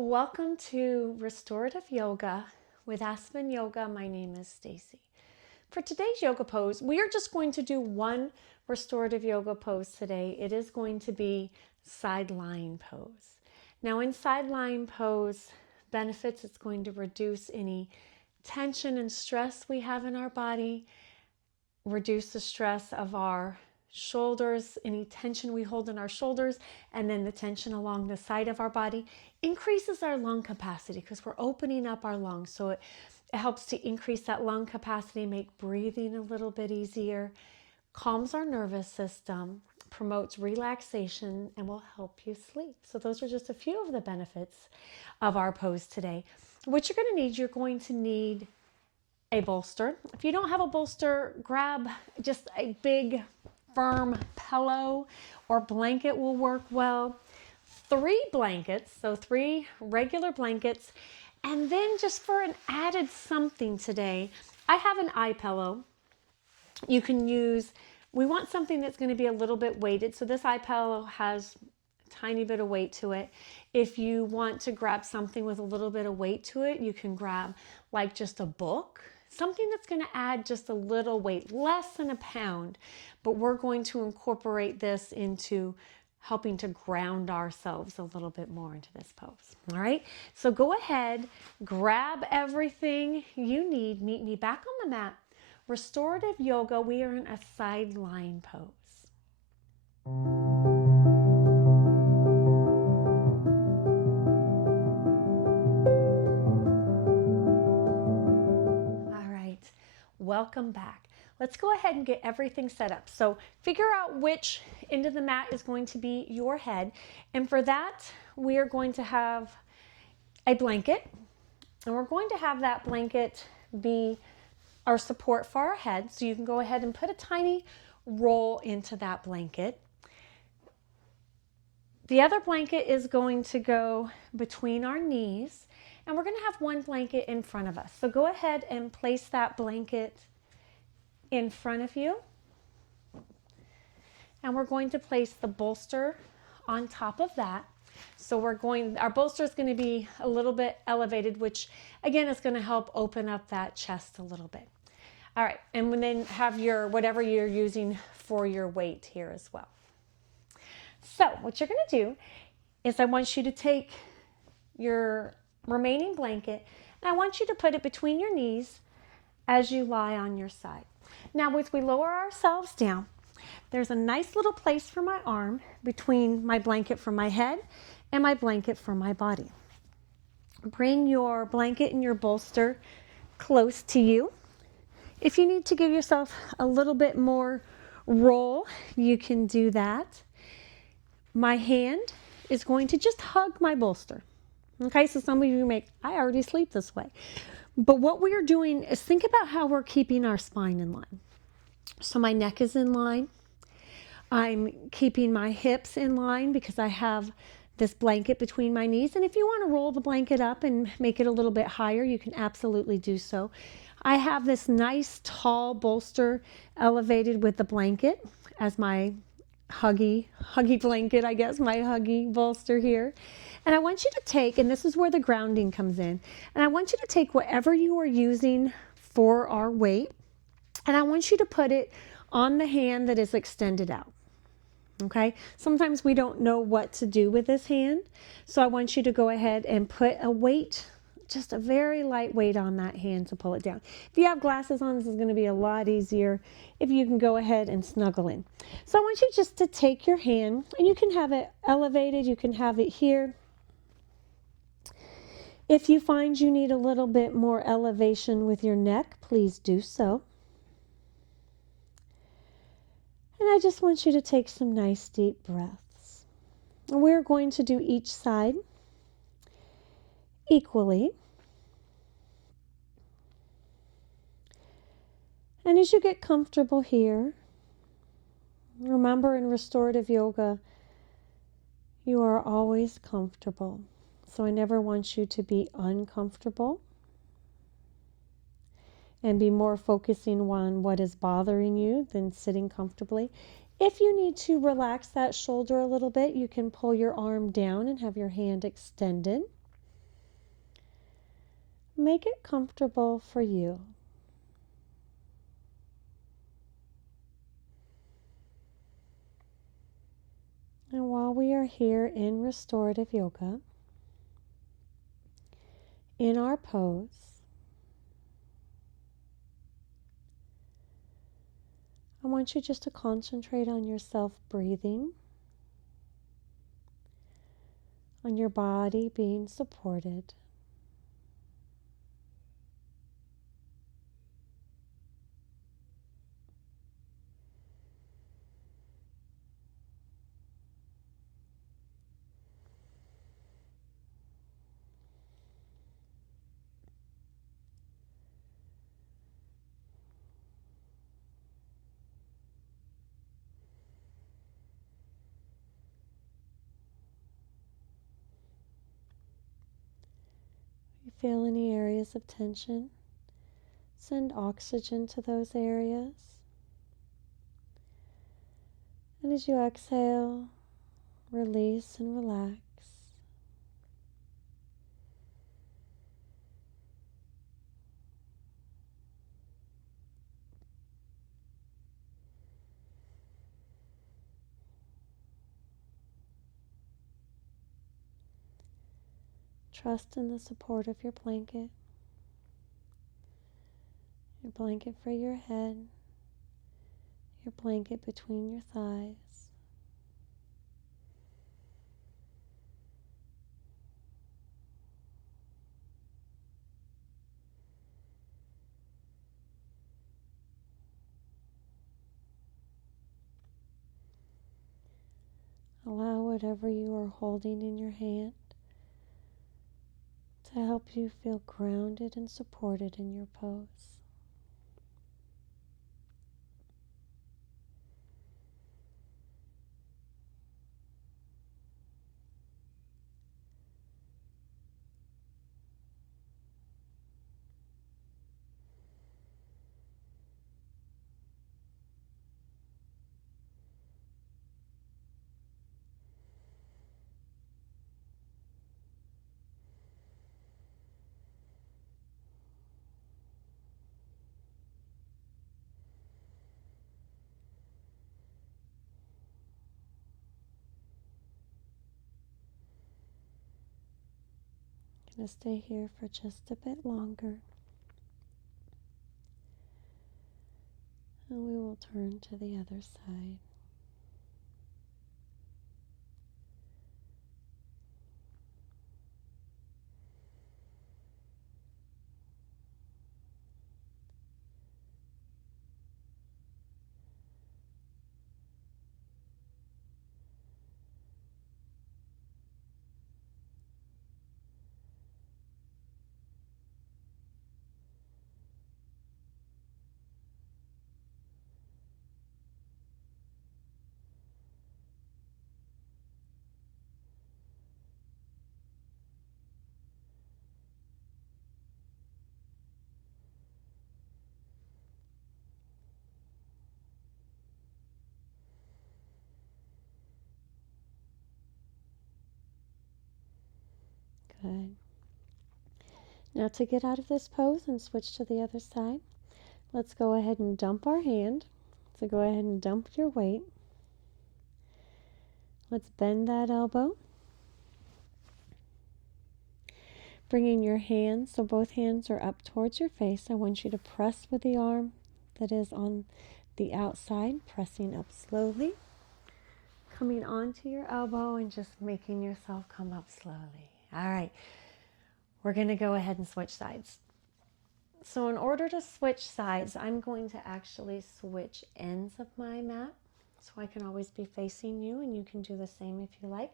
Welcome to Restorative Yoga with Aspen Yoga. My name is Stacy. For today's yoga pose, we are just going to do one restorative yoga pose today. It is going to be side lying pose. Now in side lying pose benefits, it's going to reduce any tension and stress we have in our body, reduce the stress of our shoulders, any tension we hold in our shoulders, and then the tension along the side of our body increases our lung capacity because we're opening up our lungs. So it helps to increase that lung capacity, make breathing a little bit easier, calms our nervous system, promotes relaxation, and will help you sleep. So those are just a few of the benefits of our pose today. What you're going to need a bolster. If you don't have a bolster, grab just a big firm pillow or blanket will work well. 3 blankets, so 3 regular blankets. And then just for an added something today, I have an eye pillow. You can use, we want something that's going to be a little bit weighted. So this eye pillow has a tiny bit of weight to it. If you want to grab something with a little bit of weight to it, you can grab like just a book, something that's going to add just a little weight, less than a pound. But we're going to incorporate this into helping to ground ourselves a little bit more into this pose. All right, so go ahead, grab everything you need. Meet me back on the mat. Restorative yoga, we are in a side lying pose. All right, welcome back. Let's go ahead and get everything set up. So figure out which end of the mat is going to be your head. And for that, we are going to have a blanket. And we're going to have that blanket be our support for our head. So you can go ahead and put a tiny roll into that blanket. The other blanket is going to go between our knees. And we're going to have one blanket in front of us. So go ahead and place that blanket in front of you, and we're going to place the bolster on top of that. So our bolster is going to be a little bit elevated, which again is going to help open up that chest a little bit. All right, and then have your whatever you're using for your weight here as well. So what you're going to do is I want you to take your remaining blanket and I want you to put it between your knees as you lie on your side. Now, as we lower ourselves down, there's a nice little place for my arm between my blanket for my head and my blanket for my body. Bring your blanket and your bolster close to you. If you need to give yourself a little bit more roll, you can do that. My hand is going to just hug my bolster. Okay, so some of you I already sleep this way. But what we are doing is think about how we're keeping our spine in line. So my neck is in line. I'm keeping my hips in line because I have this blanket between my knees. And if you want to roll the blanket up and make it a little bit higher, you can absolutely do so. I have this nice tall bolster elevated with the blanket as my huggy blanket, I guess, my huggy bolster here. And I want you to take, and this is where the grounding comes in, and I want you to take whatever you are using for our weight, and I want you to put it on the hand that is extended out. Okay? Sometimes we don't know what to do with this hand, so I want you to go ahead and put a weight, just a very light weight on that hand to pull it down. If you have glasses on, this is going to be a lot easier if you can go ahead and snuggle in. So I want you just to take your hand, and you can have it elevated, you can have it here. If you find you need a little bit more elevation with your neck, please do so. And I just want you to take some nice deep breaths. And we're going to do each side equally. And as you get comfortable here, remember in restorative yoga, you are always comfortable. So I never want you to be uncomfortable and be more focusing on what is bothering you than sitting comfortably. If you need to relax that shoulder a little bit, you can pull your arm down and have your hand extended. Make it comfortable for you. And while we are here in restorative yoga, in our pose, I want you just to concentrate on yourself breathing, on your body being supported. If you feel any areas of tension, send oxygen to those areas. And as you exhale, release and relax. Trust in the support of your blanket for your head, your blanket between your thighs. Allow whatever you are holding in your hand to help you feel grounded and supported in your pose. I'm going to stay here for just a bit longer, and we will turn to the other side. Good. Now to get out of this pose and switch to the other side, let's go ahead and dump our hand. So go ahead and dump your weight. Let's bend that elbow. Bringing your hands, so both hands are up towards your face. I want you to press with the arm that is on the outside, pressing up slowly, coming onto your elbow and just making yourself come up slowly. All right, we're going to go ahead and switch sides. So in order to switch sides, I'm going to actually switch ends of my mat. So I can always be facing you, and you can do the same if you like.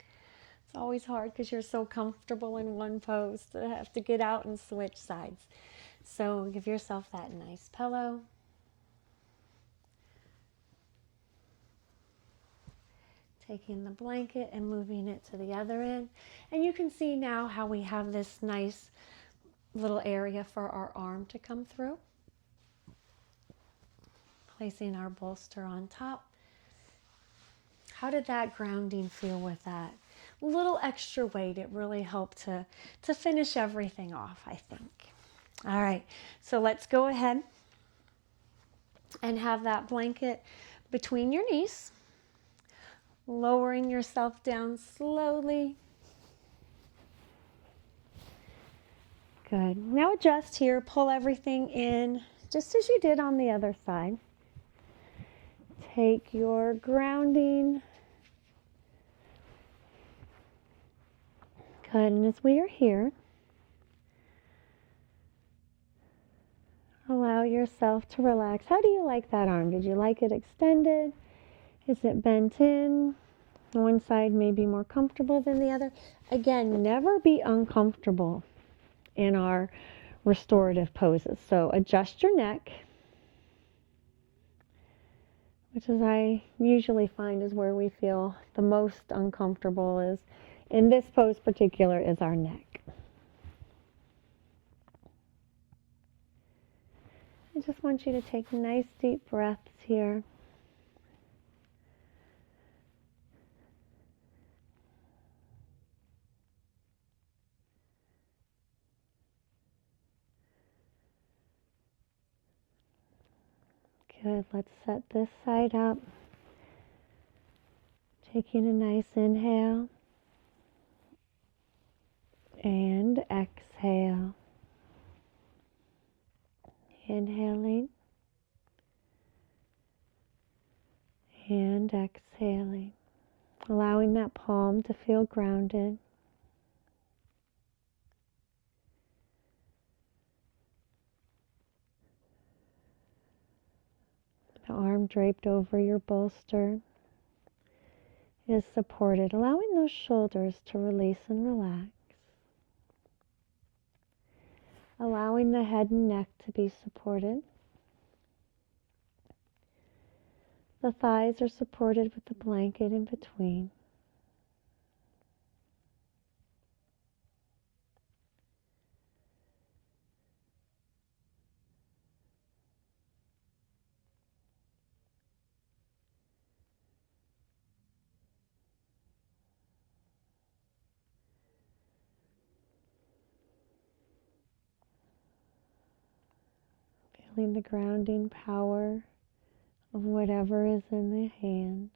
It's always hard because you're so comfortable in one pose to have to get out and switch sides. So give yourself that nice pillow. Taking the blanket and moving it to the other end. And you can see now how we have this nice little area for our arm to come through. Placing our bolster on top. How did that grounding feel with that? little extra weight. It really helped to finish everything off, I think. All right, so let's go ahead and have that blanket between your knees, lowering yourself down slowly. Good. Now adjust here, pull everything in just as you did on the other side. Take your grounding. Good, and as we are here, allow yourself to relax. How do you like that arm? Did you like it extended? Is it bent in? One side may be more comfortable than the other. Again, never be uncomfortable in our restorative poses. So adjust your neck, which is I usually find is where we feel the most uncomfortable, is in this pose particular is our neck. I just want you to take nice deep breaths here. Good, let's set this side up. Taking a nice inhale and exhale. Inhaling and exhaling. Allowing that palm to feel grounded. The arm draped over your bolster is supported, allowing those shoulders to release and relax. Allowing the head and neck to be supported. The thighs are supported with the blanket in between. Feeling the grounding power of whatever is in the hand.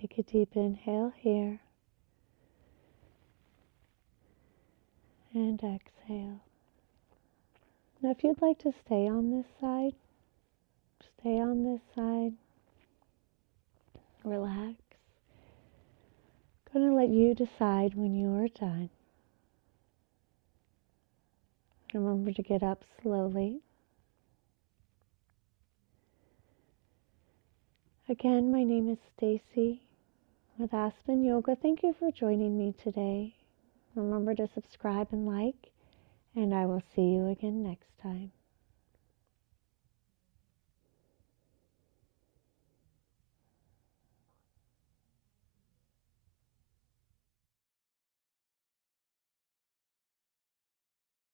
Take a deep inhale here and exhale. Now if you'd like to stay on this side, stay on this side. Relax. I'm going to let you decide when you are done. Remember to get up slowly. Again, my name is Stacy with Aspen Yoga. Thank you for joining me today. Remember to subscribe and like, and I will see you again next time.